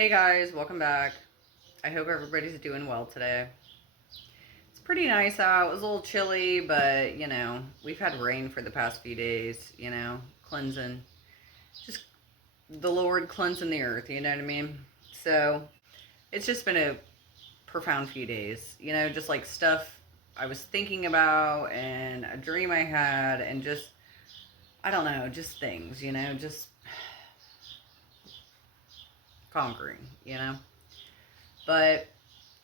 Hey guys, welcome back. I hope everybody's doing well today. It's pretty nice out. It was a little chilly, but we've had rain for the past few days, cleansing. Just the Lord cleansing the earth, you know what I mean? So it's just been a profound few days, just like stuff I was thinking about and a dream I had, and just, I don't know, just things, just conquering. But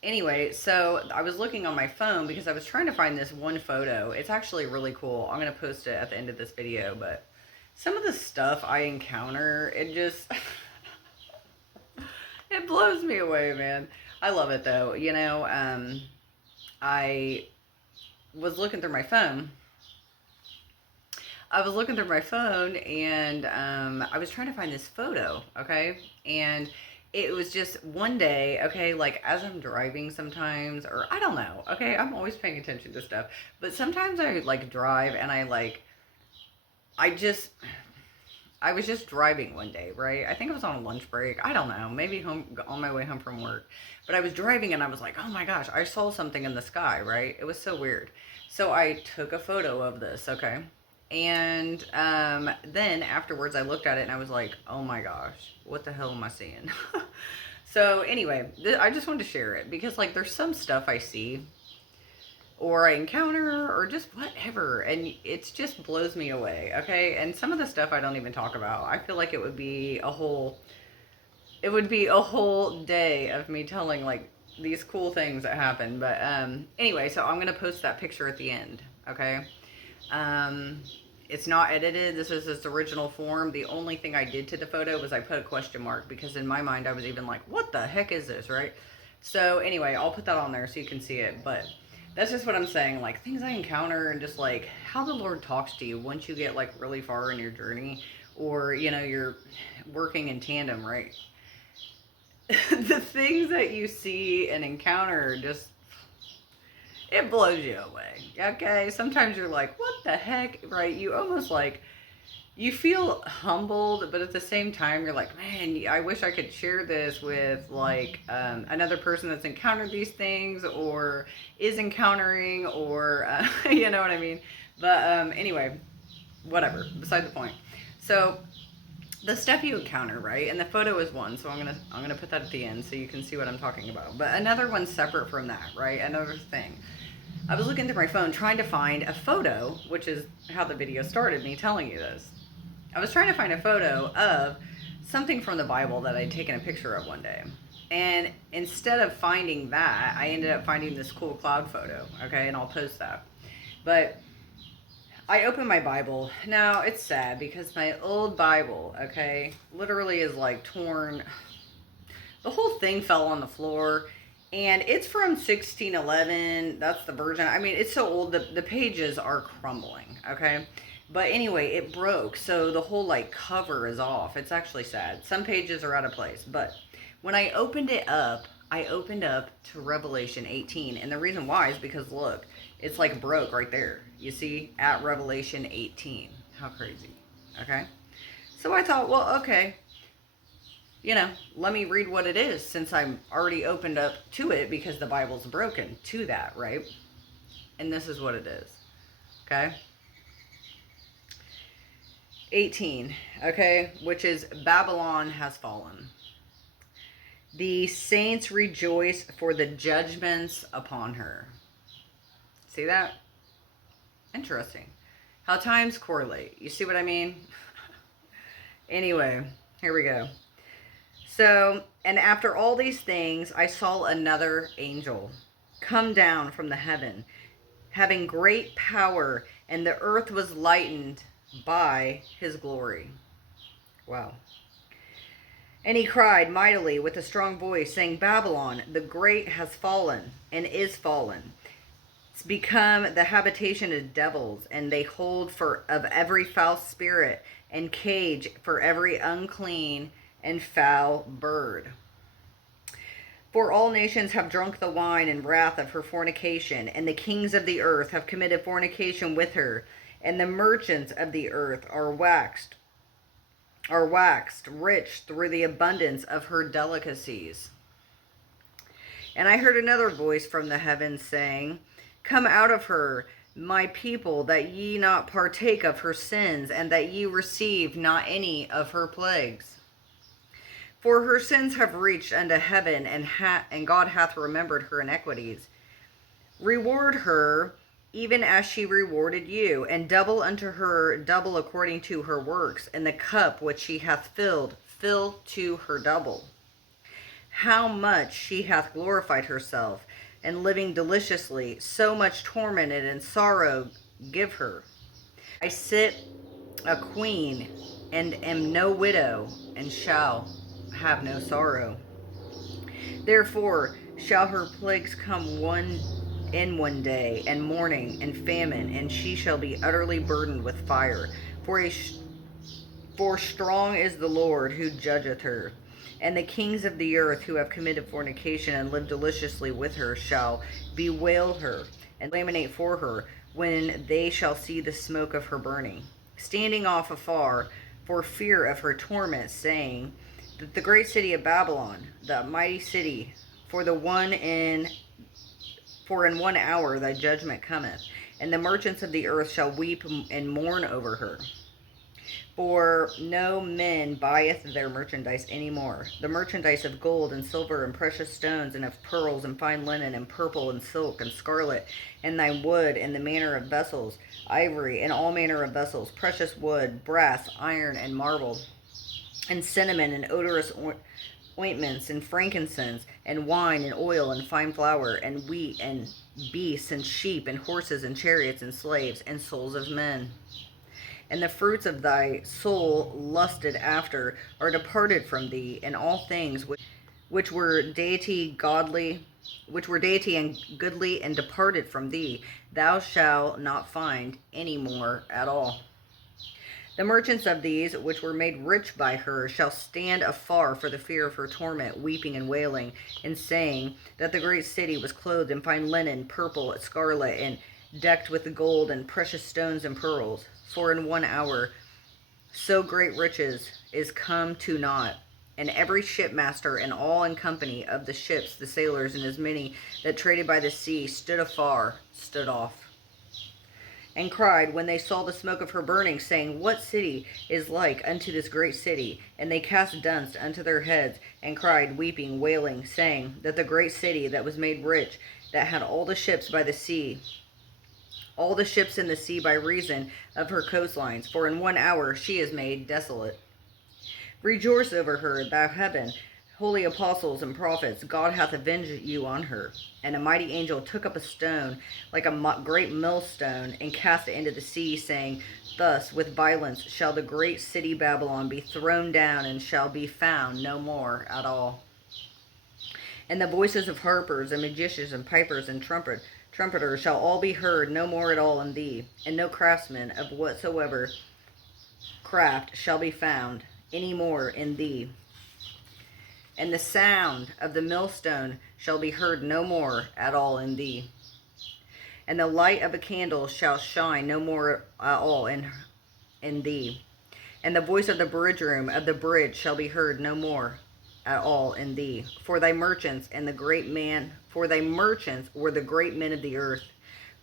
anyway, so I was looking on my phone because I was trying to find this one photo. It's actually really cool. I'm going to post it at the end of this video, but some of the stuff I encounter, it just it blows me away, man. I love it though. I was looking through my phone. I was looking through my phone and I was trying to find this photo, okay? And it was just one day, okay, like as I'm driving sometimes, or I don't know, okay, I'm always paying attention to stuff, but sometimes I like drive and I just, I was just driving one day, right? I think I was on a lunch break. I don't know, maybe home on my way home from work, but I was driving and I was like, oh my gosh, I saw something in the sky, right? It was so weird. So I took a photo of this, okay? And then afterwards, I looked at it and I was like, oh my gosh, what the hell am I seeing? So, anyway, I just wanted to share it because, like, there's some stuff I see or I encounter or just whatever, and it just blows me away, okay? And some of the stuff I don't even talk about. I feel like it would be a whole day of me telling, like, these cool things that happen. But, anyway, so I'm going to post that picture at the end, okay? Um, it's not edited. This is its original form. The only thing I did to the photo was I put a question mark because in my mind I was even like, what the heck is this, right? So anyway, I'll put that on there so you can see it. But that's just what I'm saying. Like things I encounter and just like how the Lord talks to you once you get like really far in your journey or, you're working in tandem, right? The things that you see and encounter just it blows you away. Okay, sometimes you're like, what the heck, right? You almost like you feel humbled, but at the same time you're like, man, I wish I could share this with like another person that's encountered these things or is encountering or you know what I mean. But anyway, whatever, beside the point. So the stuff you encounter, right? And the photo is one, so I'm gonna put that at the end so you can see what I'm talking about. But another one separate from that, right? Another thing. I was looking through my phone trying to find a photo, which is how the video started, me telling you this. I was trying to find a photo of something from the Bible that I'd taken a picture of one day. And instead of finding that, I ended up finding this cool cloud photo, okay? And I'll post that. But I opened my Bible. Now, it's sad because my old Bible, okay, literally is like torn. The whole thing fell on the floor and it's from 1611. That's the version. I mean, it's so old, the pages are crumbling, okay? But anyway, it broke, so the whole like cover is off. It's actually sad. Some pages are out of place, but when I opened it up, I opened up to Revelation 18. And the reason why is because look, it's like broke right there. You see, at Revelation 18. How crazy. Okay? So I thought, well, okay, let me read what it is since I'm already opened up to it because the Bible's broken to that, right? And this is what it is. Okay? 18, okay, which is Babylon has fallen. The saints rejoice for the judgments upon her. See that? Interesting. How times correlate. You see what I mean? Anyway, here we go. So, and after all these things, I saw another angel come down from the heaven, having great power, and the earth was lightened by his glory. Wow. And he cried mightily with a strong voice, saying, Babylon, the great, has fallen, and is fallen. It's become the habitation of devils, and they hold for of every foul spirit, and cage for every unclean and foul bird. For all nations have drunk the wine and wrath of her fornication, and the kings of the earth have committed fornication with her, and the merchants of the earth are waxed are waxed rich through the abundance of her delicacies. And I heard another voice from the heavens saying, Come out of her, my people, that ye not partake of her sins, and that ye receive not any of her plagues. For her sins have reached unto heaven, and God hath remembered her iniquities. Reward her even as she rewarded you, and double unto her double according to her works, and the cup which she hath filled, fill to her double. How much she hath glorified herself, and living deliciously, so much tormented and sorrow give her. I sit a queen, and am no widow, and shall have no sorrow. Therefore shall her plagues come one day, and mourning and famine, and she shall be utterly burdened with fire. For strong is the Lord who judgeth her. And the kings of the earth who have committed fornication and lived deliciously with her shall bewail her and lamentate for her when they shall see the smoke of her burning, standing off afar for fear of her torment, saying that the great city of Babylon, the mighty city, for in 1 hour thy judgment cometh, and the merchants of the earth shall weep and mourn over her. For no man buyeth their merchandise any more, the merchandise of gold and silver and precious stones, and of pearls and fine linen and purple and silk and scarlet, and thy wood and the manner of vessels, ivory and all manner of vessels, precious wood, brass, iron, and marble, and cinnamon and odorous ointments and frankincense, and wine and oil and fine flour, and wheat and beasts and sheep and horses and chariots and slaves and souls of men. And the fruits of thy soul lusted after are departed from thee, and all things which were deity and goodly and departed from thee, thou shalt not find any more at all. The merchants of these, which were made rich by her, shall stand afar for the fear of her torment, weeping and wailing, and saying that the great city was clothed in fine linen, purple, scarlet, and decked with gold and precious stones and pearls. For in 1 hour so great riches is come to naught. And every shipmaster and all in company of the ships, the sailors, and as many that traded by the sea, stood off, and cried when they saw the smoke of her burning, saying, What city is like unto this great city? And they cast dust unto their heads, and cried, weeping, wailing, saying, that the great city that was made rich, that had all the ships by the sea, all the ships in the sea by reason of her coastlines, for in 1 hour she is made desolate. Rejoice over her, thou heaven, holy apostles and prophets. God hath avenged you on her. And a mighty angel took up a stone, like a great millstone, and cast it into the sea, saying, Thus with violence shall the great city Babylon be thrown down, and shall be found no more at all. And the voices of harpers and magicians and pipers and trumpeters shall all be heard no more at all in thee, and no craftsman of whatsoever craft shall be found any more in thee. And the sound of the millstone shall be heard no more at all in thee. And the light of a candle shall shine no more at all in thee. And the voice of the bridegroom of the bridge shall be heard no more at all in thee. For thy merchants were the great men of the earth.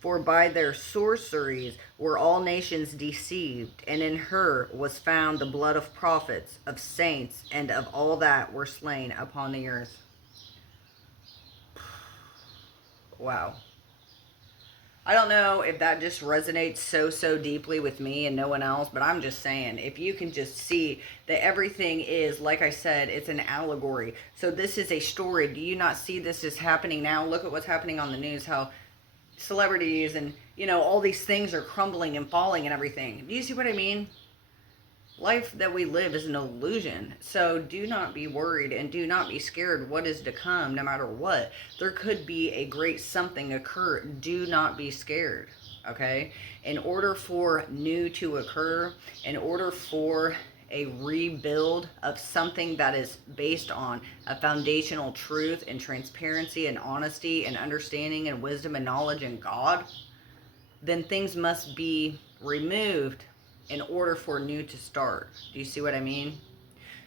For by their sorceries were all nations deceived, and in her was found the blood of prophets, of saints, and of all that were slain upon the earth. Wow. I don't know if that just resonates so deeply with me and no one else, but I'm just saying, if you can just see that everything is, like I said, it's an allegory. So this is a story. Do you not see this is happening now? Look at what's happening on the news, how celebrities and, all these things are crumbling and falling and everything. Do you see what I mean? Life that we live is an illusion. So do not be worried and do not be scared what is to come, no matter what. There could be a great something occur. Do not be scared, okay? In order for new to occur, in order for a rebuild of something that is based on a foundational truth and transparency and honesty and understanding and wisdom and knowledge in God, then things must be removed in order for new to start. Do you see what I mean?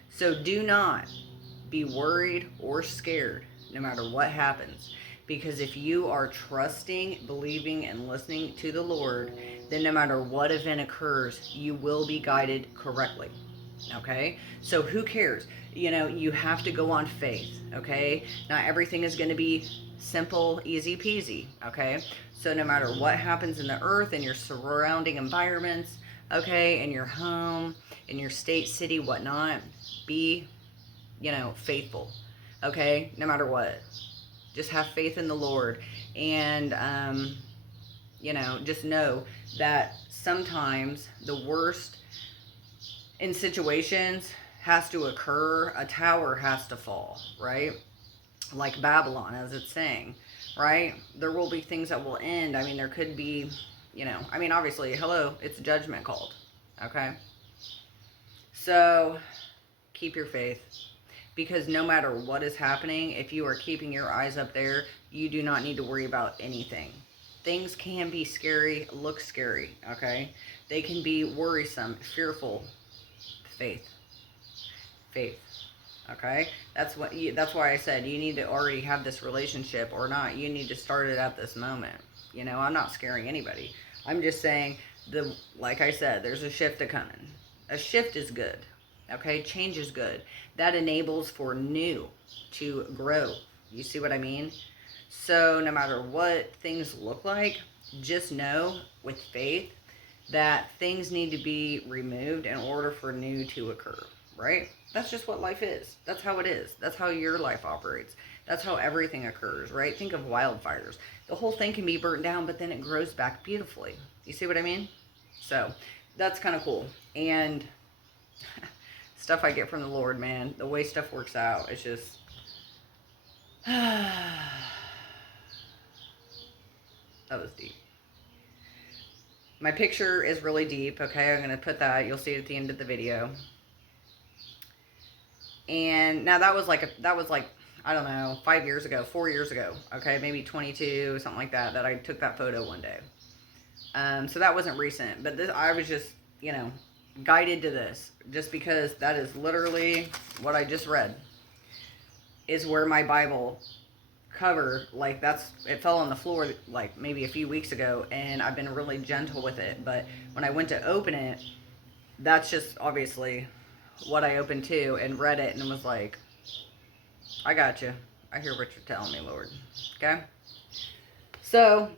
So do not be worried or scared no matter what happens. Because if you are trusting, believing, and listening to the Lord, then no matter what event occurs, you will be guided correctly. Okay? So who cares? You have to go on faith. Okay? Not everything is going to be simple, easy peasy. Okay? So no matter what happens in the earth, in your surrounding environments, okay, in your home, in your state, city, whatnot, be, faithful. Okay? No matter what. Just have faith in the Lord. And, just know that sometimes the worst in situations has to occur. A tower has to fall, right? Like Babylon, as it's saying, right? There will be things that will end. I mean, there could be, obviously, hello, it's judgment called, okay? So, keep your faith. Because no matter what is happening, if you are keeping your eyes up there, you do not need to worry about anything. Things can be scary, look scary, okay? They can be worrisome, fearful. Faith. Faith. Okay? That's why I said you need to already have this relationship or not. You need to start it at this moment. I'm not scaring anybody. I'm just saying like I said, there's a shift coming. A shift is good. Okay? Change is good. That enables for new to grow. You see what I mean? So no matter what things look like, just know with faith that things need to be removed in order for new to occur, right? That's just what life is. That's how it is. That's how your life operates. That's how everything occurs, right? Think of wildfires. The whole thing can be burnt down, but then it grows back beautifully. You see what I mean? So that's kind of cool. And stuff I get from the Lord, man, the way stuff works out, it's just... that was deep. My picture is really deep, okay? I'm going to put that. You'll see it at the end of the video. And now that was like, I don't know, 5 years ago, 4 years ago, okay? Maybe 22, something like that I took that photo one day. So that wasn't recent. But I was just, guided to this. Just because that is literally what I just read. Is where my Bible cover, like it fell on the floor like maybe a few weeks ago, and I've been really gentle with it, but when I went to open it, that's just obviously what I opened to and read it and was like, I got you. I hear what you're telling me, Lord. Okay? So,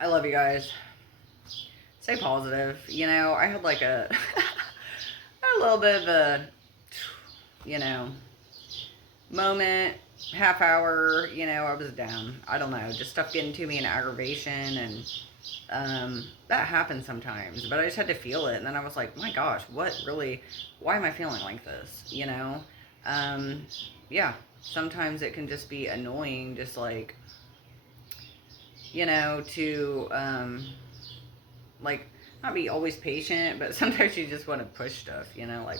I love you guys. Stay positive. I had like a little bit of a, moment, half hour, I was down. I don't know, just stuff getting to me and aggravation, and that happens sometimes, but I just had to feel it, and then I was like, my gosh, why am I feeling like this, yeah, sometimes it can just be annoying, just like, to, like, not be always patient, but sometimes you just want to push stuff, like,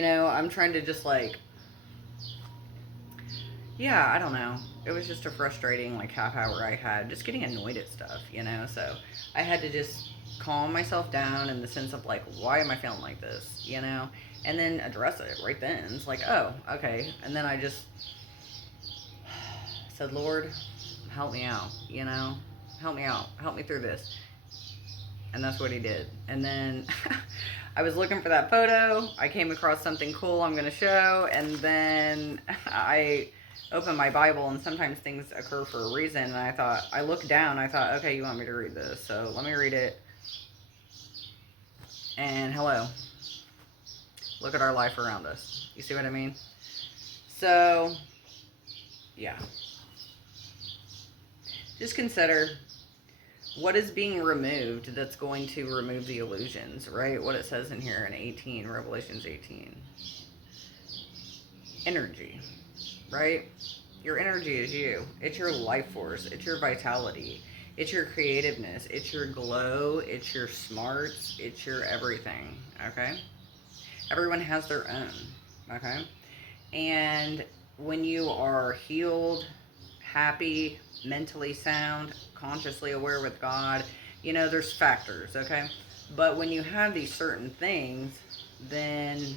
I'm trying to just, like, yeah, I don't know. It was just a frustrating, like, half hour I had, just getting annoyed at stuff, so I had to just calm myself down in the sense of, like, why am I feeling like this, and then address it right then. It's like, oh, okay, and then I just said, Lord, help me out, help me out, help me through this, and that's what he did. And then I was looking for that photo, I came across something cool I'm going to show, and then I open my Bible, and sometimes things occur for a reason, and I looked down, I thought, okay, you want me to read this, so let me read it. And hello, look at our life around us. You see what I mean? So, yeah. Just consider what is being removed that's going to remove the illusions, right? What it says in here in 18, Revelations 18. Energy, right? Your energy is you. It's your life force. It's your vitality. It's your creativeness. It's your glow. It's your smarts. It's your everything, okay? Everyone has their own, okay? And when you are healed, happy, mentally sound, consciously aware with God, there's factors, okay? But when you have these certain things, then,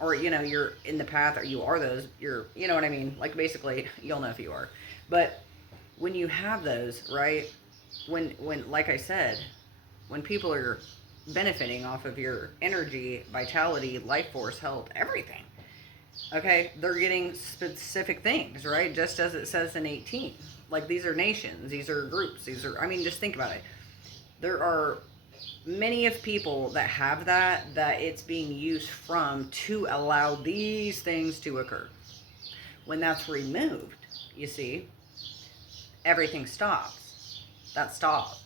or, you're in the path, or you are those, you know what I mean? Like, basically, you'll know if you are. But when you have those, right? Like I said, when people are benefiting off of your energy, vitality, life force, health, everything, okay, they're getting specific things, right? Just as it says in 18. Like, these are nations, these are groups, I mean, just think about it. There are many of people that have that it's being used from to allow these things to occur. When that's removed, you see, everything stops. That stops.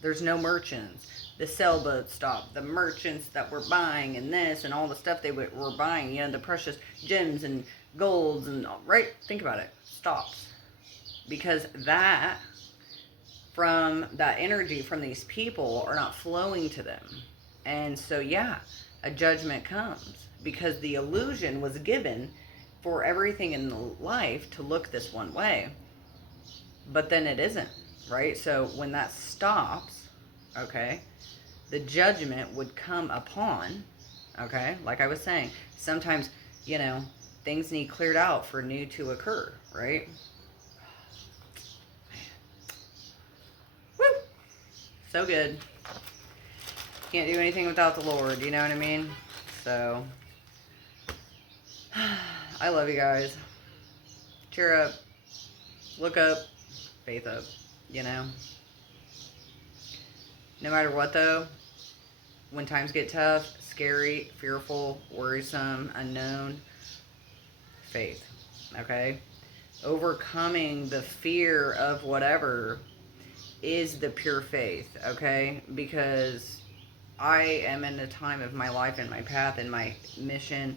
There's no merchants. The sailboats stop. The merchants that were buying and this and all the stuff they were buying, the precious gems and golds and, right? Think about it. Stops. Because that, from that energy from these people, are not flowing to them. And so, yeah, a judgment comes because the illusion was given for everything in life to look this one way. But then it isn't, right? So when that stops, okay, the judgment would come upon, okay, like I was saying, sometimes, things need cleared out for new to occur, right? Woo! So good. Can't do anything without the Lord, you know what I mean? So, I love you guys. Cheer up. Look up. Faith up, No matter what, though, when times get tough, scary, fearful, worrisome, unknown, faith, okay? Overcoming the fear of whatever is the pure faith, okay? Because I am in a time of my life and my path and my mission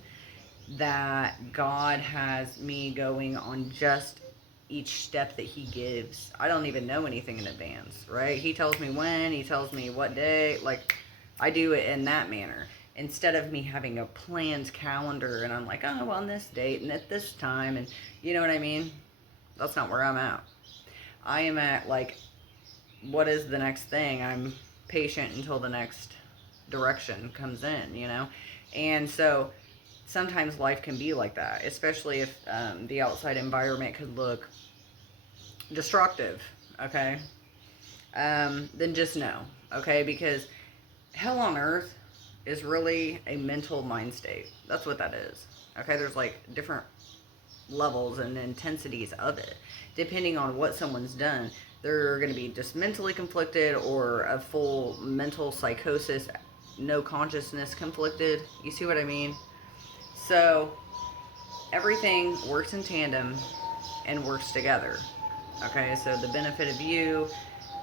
that God has me going on just each step that he gives. I don't even know anything in advance, right? He tells me when, he tells me what day, like, I do it in that manner. Instead of me having a planned calendar and I'm like, oh, well, on this date and at this time, and you know what I mean? That's not where I'm at. I am at, like, what is the next thing? I'm patient until the next direction comes in, And so sometimes life can be like that, especially if the outside environment could look destructive, okay? Then just know, okay? Because hell on earth is really a mental mind state. That's what that is, okay? There's like different levels and intensities of it. Depending on what someone's done, they're going to be just mentally conflicted or a full mental psychosis, no consciousness conflicted. You see what I mean? So everything works in tandem and works together. Okay, so the benefit of you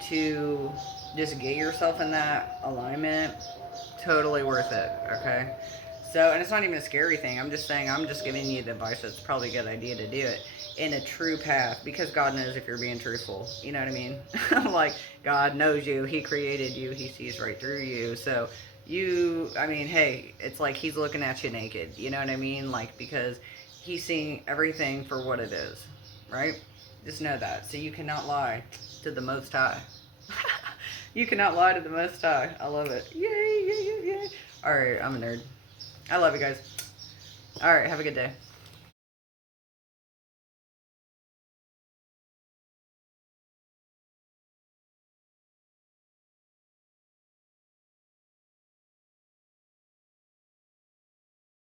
to just get yourself in that alignment, totally worth it. Okay, so, and it's not even a scary thing. I'm just saying, I'm just giving you the advice that's probably a good idea to do it in a true path, because God knows if you're being truthful. You know what I mean? Like, God knows you. He created you. He sees right through you. So I mean, hey, it's like he's looking at you naked. You know what I mean? Like, because he's seeing everything for what it is, right? Just know that. So you cannot lie to the Most High. You cannot lie to the Most High. I love it. Yay, yay, yay, yay. All right, I'm a nerd. I love you guys. All right, have a good day.